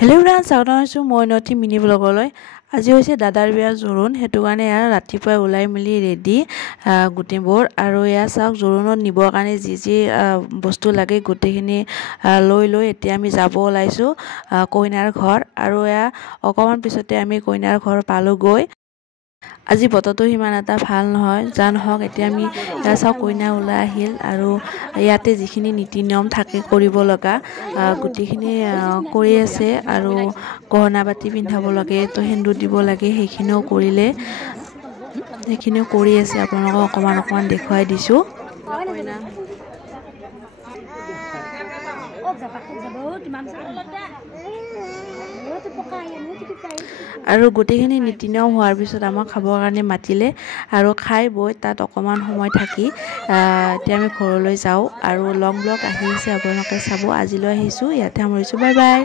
Hello' friends, স্বাগতম জনাইছোঁ মই নথি মিনি ব্লগলৈ। আজি হৈছে দাদাৰ বিয়াৰ জোৰোণ, সেইটো কাৰণে ইয়াৰ ৰাতিপুৱাই ওলাই মেলি ৰেডি গোটেইবোৰ। আৰু এয়া চাওক, জোৰোণত নিবৰ কাৰণে যি যি বস্তু লাগে গোটেইখিনি লৈ এতিয়া আমি যাব ওলাইছোঁ কইনাৰ ঘৰ। আৰু এয়া অকণমান পিছতে আমি কইনাৰ ঘৰ পালোঁগৈ। আজি বতৰটো সিমান এটা ভাল নহয়, যা নহওক এতিয়া আমি চাওক কইনা ওলাই আহিল। আৰু ইয়াতে যিখিনি নীতি নিয়ম থাকে কৰিব লগা গোটেইখিনি কৰি আছে। আৰু গহনা পাতি পিন্ধাব লাগে, তো সেন্দুৰ দিব লাগে, সেইখিনিও কৰি আছে। আপোনালোকক অকণমান দেখুৱাই দিছোঁ। আৰু গোটেইখিনি নীতি নিয়ম হোৱাৰ পিছত আমাক খাবৰ কাৰণে মাতিলে আৰু খাই বৈ তাত অকণমান সময় থাকি এতিয়া আমি ঘৰলৈ যাওঁ। আৰু লং ব্লগ আহি আছে, আপোনালোকে চাব। আজিলৈ আহিছোঁ, ইয়াতে সামৰিছোঁ। Bye bye.